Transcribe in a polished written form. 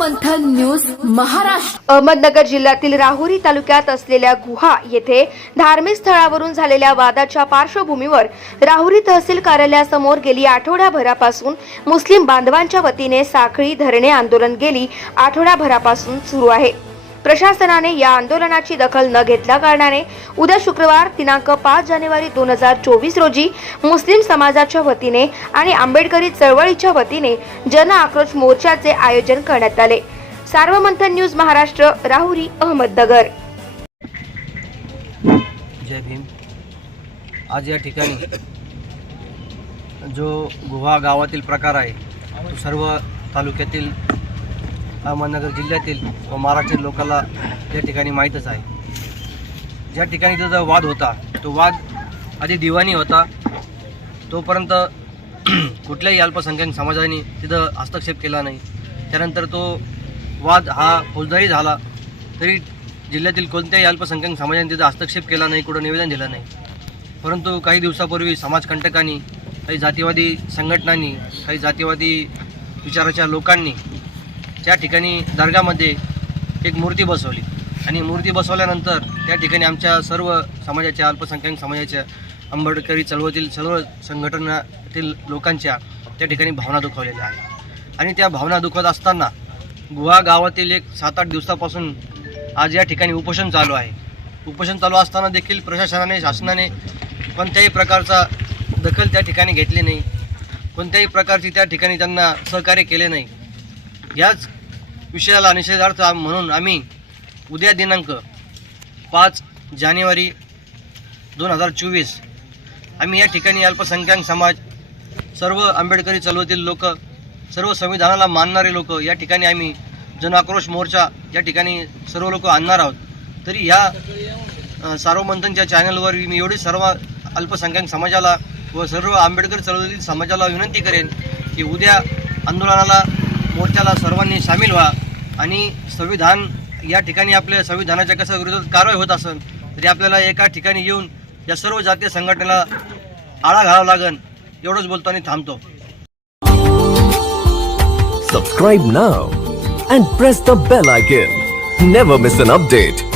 मंथन news Maharashtra. Ahmednagar जिल्ह्यातील राहुरी तालुक्यात असलेल्या गुहा येथे धार्मिक स्थळावरून झालेल्या वादाच्या पार्श्वभूमीवर राहुरी तहसील कार्यालयासमोर गेली आठवड्याभरापासून मुस्लिम बांधवांच्या वतीने साखळी धरणे आंदोलन गेली आठवड्याभरापासून सुरू आहे. प्रशासनाने या आंदोलनाची दखल न घेतल्या कारणाने उद्या शुक्रवार दिनांक 5 जानेवारी 2024 रोजी मुस्लिम समाजाच्या वतीने आणि आंबेडकरी चळवळीच्या वतीने जन आक्रोश मोर्चाचे आयोजन करण्यात आले. सार्वमंथन न्यूज महाराष्ट्र, राहुरी, अहमदनगर. जय भीम. आज या ठिकाणी जो गुहा गावातील प्रकार आहे तो सर्व तालुक्यातील, अहमदनगर जिल्ह्यातील व महाराष्ट्रीय लोकांना या ठिकाणी माहीतच आहे. ज्या ठिकाणी तो जो वाद होता तो वाद आधी दिवाणी होता. तोपर्यंत कुठल्याही अल्पसंख्याक समाजाने तिथं हस्तक्षेप केला नाही. त्यानंतर तो वाद हा फौजदारी झाला तरी जिल्ह्यातील कोणत्याही अल्पसंख्याक समाजाने तिथं हस्तक्षेप केला नाही, कुठं निवेदन दिलं नाही. परंतु काही दिवसापूर्वी समाजकंटकांनी, काही जातीवादी संघटनांनी, काही जातीवादी विचाराच्या लोकांनी त्या ठिकाणी दर्गामध्ये एक मूर्ती बसवली आणि मूर्ती बसवल्यानंतर त्या ठिकाणी आमच्या सर्व समाजाच्या, अल्पसंख्याक समाजाच्या, आंबेडकरी चळवळीतील सर्व संघटनातील लोकांच्या त्या ठिकाणी भावना दुखावलेल्या आहेत. आणि त्या भावना दुखत असताना गुहा गावातील एक 7-8 दिवसापासून आज या ठिकाणी उपोषण चालू आहे. उपोषण चालू असताना देखील प्रशासनाने, शासनाने कोणत्याही प्रकारचा दखल त्या ठिकाणी घेतली नाही, कोणत्याही प्रकारची त्या ठिकाणी त्यांना सहकार्य केले नाही. याच विषयाला निषेधार्थ म्हणून आम्ही उद्या दिनांक 5 जानेवारी 2024 आम्ही या ठिकाणी अल्पसंख्याक समाज, सर्व आंबेडकरी चळवळीतील लोक, सर्व संविधानाला मानणारे लोक या ठिकाणी आम्ही जनआक्रोश मोर्चा या ठिकाणी सर्व लोक आणणार आहोत. तरी ह्या सार्वमंथनच्या चॅनलवर मी एवढी सर्व अल्पसंख्याक समाजाला व सर्व आंबेडकर चळवळीतील समाजाला विनंती करेन की उद्या आंदोलनाला, मोर्चाला सर्वांनी सामील व्हा आणि संविधान या ठिकाणी आपल्या संविधानाच्या कसं विरोधात कारवाई होत असेल तरी आपल्याला एका ठिकाणी येऊन या सर्व जातीय संघटनेला आळा घालावा लागेल. एवढंच बोलतो आणि थांबतो. Subscribe now and press the bell icon. Never miss an update.